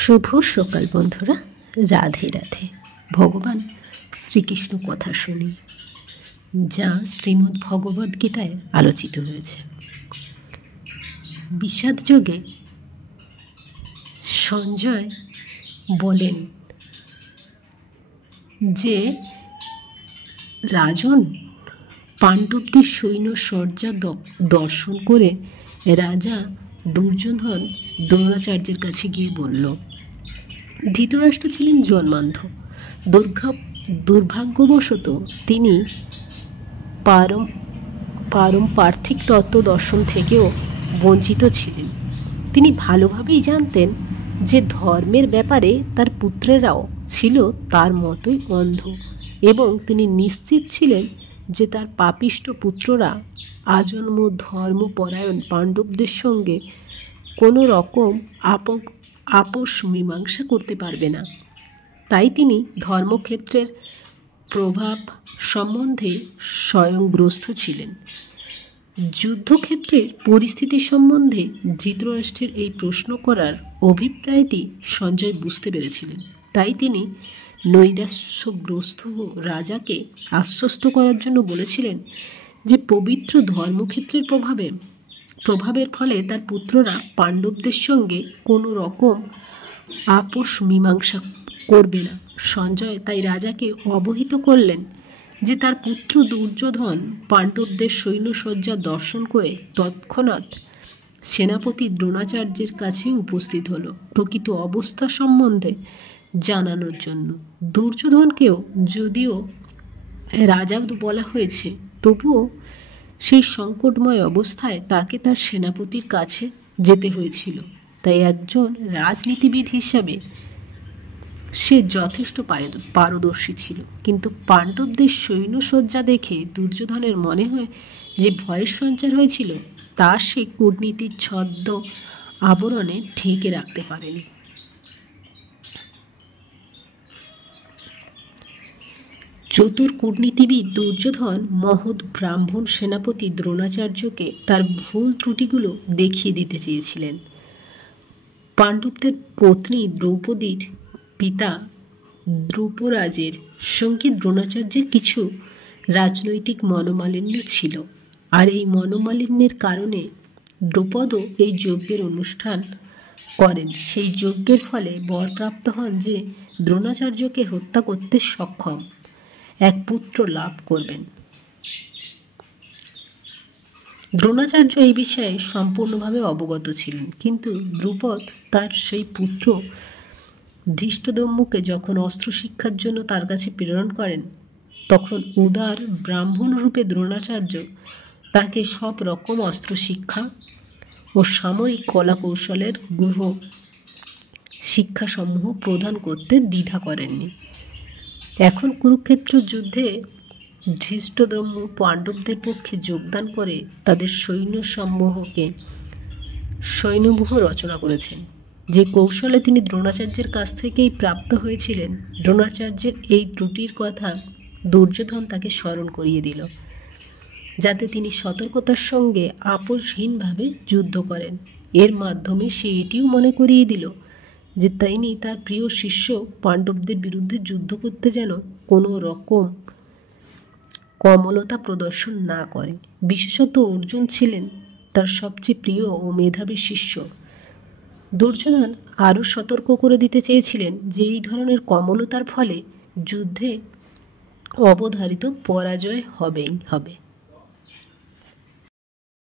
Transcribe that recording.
শুভ সকাল বন্ধুরা, রাধে রাধে। ভগবান শ্রীকৃষ্ণ কথা শুনি, যা শ্রীমদ্ ভগবদ্ গীতায় আলোচিত হয়েছে। বিষাদ যোগে সঞ্জয় বলেন যে রাজন পাণ্ডবদের সৈন্য সজ্জা দর্শন করে রাজা দুর্যোধন দ্রোণাচার্যের কাছে গিয়ে বলল, ধৃতরাষ্ট্র ছিলেন জন্মান্ধ। দুর্ভাগ্যবশত তিনি পারমার্থিক তত্ত্ব দর্শন থেকেও বঞ্চিত ছিলেন। তিনি ভালোভাবেই জানতেন যে ধর্মের ব্যাপারে তার পুত্রেরাও ছিল তার মতোই অন্ধ, এবং তিনি নিশ্চিত ছিলেন যে তার পাপিষ্ঠ পুত্ররা আজন্ম ধর্মপরায়ণ পাণ্ডবদের সঙ্গে কোনো রকম আপোষ মীমাংসা করতে পারবে না। তাই তিনি ধর্মক্ষেত্রের প্রভাব সম্বন্ধে স্বয়ংগ্রস্ত ছিলেন। যুদ্ধক্ষেত্রের পরিস্থিতি সম্বন্ধে ধৃতরাষ্ট্রের এই প্রশ্ন করার অভিপ্রায়টি সঞ্জয় বুঝতে পেরেছিলেন। তাই তিনি নৈরাশ্যগ্রস্ত রাজাকে আশ্বস্ত করার জন্য বলেছিলেন যে পবিত্র ধর্মক্ষেত্রের প্রভাবের ফলে তার পুত্ররা পাণ্ডবদের সঙ্গে কোনো রকম আপোষ মীমাংসা করবে না। সঞ্জয় তাই রাজাকে অবহিত করলেন যে তার পুত্র দুর্যোধন পাণ্ডবদের সৈন্যসজ্জা দর্শন করে তৎক্ষণাৎ সেনাপতি দ্রোণাচার্যের কাছে উপস্থিত হলো প্রকৃত অবস্থা সম্বন্ধে জানানোর জন্য। দুর্যোধনকেও যদিও রাজা বলা হয়েছে, তবুও সেই সংকটময় অবস্থায় তাকে তার সেনাপতির কাছে যেতে হয়েছিল। তাই একজন রাজনীতিবিদ হিসাবে সে যথেষ্ট পারদর্শী ছিল। কিন্তু পাণ্ডবদের সৈন্যসজ্জা দেখে দুর্যোধনের মনে হয় যে ভয়ের সঞ্চার হয়েছিল, তা সে কূটনীতির ছদ্ম আবরণে ঢেকে রাখতে পারেনি। চতুর কূটনীতিবিদ দুর্যোধন মহৎ ব্রাহ্মণ সেনাপতি দ্রোণাচার্যকে তার ভুল ত্রুটিগুলো দেখিয়ে দিতে চেয়েছিলেন। পাণ্ডবদের পত্নী দ্রৌপদীর পিতা দ্রুপরাজের সঙ্গে দ্রোণাচার্যের কিছু রাজনৈতিক মনোমালিন্য ছিল, আর এই মনোমালিন্যের কারণে দ্রৌপদও এই যজ্ঞের অনুষ্ঠান করেন। সেই যজ্ঞের ফলে বরপ্রাপ্ত হন যে দ্রোণাচার্যকে হত্যা করতে সক্ষম এক পুত্র লাভ করবেন। দ্রোণাচার্য এই বিষয়ে সম্পূর্ণভাবে অবগত ছিলেন, কিন্তু দ্রুপদ তার সেই পুত্র ধৃষ্টদ্যম্নকে যখন অস্ত্র শিক্ষার জন্য তার কাছে প্রেরণ করেন, তখন উদার ব্রাহ্মণ রূপে দ্রোণাচার্য তাকে সব রকম অস্ত্র শিক্ষা ও সাময়িক কলা কৌশলের গুহ শিক্ষাসমূহ প্রদান করতে দ্বিধা করেননি। এখন কুরুক্ষেত্র যুদ্ধে ধৃষ্টদ্যম্ন পাণ্ডবদের পক্ষে যোগদান করে তাদের সৈন্যব্যূহ রচনা করেছেন, যে কৌশলে তিনি দ্রোণাচার্যের কাছ থেকেই প্রাপ্ত হয়েছিলেন। দ্রোণাচার্যের এই ত্রুটির কথা দুর্যোধন তাকে স্মরণ করিয়ে দিল, যাতে তিনি সতর্কতার সঙ্গে আপোষহীনভাবে যুদ্ধ করেন। এর মাধ্যমে সে এটিও মনে করিয়ে দিল যে তিনি তার প্রিয় শিষ্য পাণ্ডবদের বিরুদ্ধে যুদ্ধ করতে যেন কোনো রকম কমলতা প্রদর্শন না করে। বিশেষত অর্জুন ছিলেন তার সবচেয়ে প্রিয় ও মেধাবী শিষ্য। দুর্যোধন আরও সতর্ক করে দিতে চেয়েছিলেন যে এই ধরনের কমলতার ফলে যুদ্ধে অবধারিত পরাজয় হবে।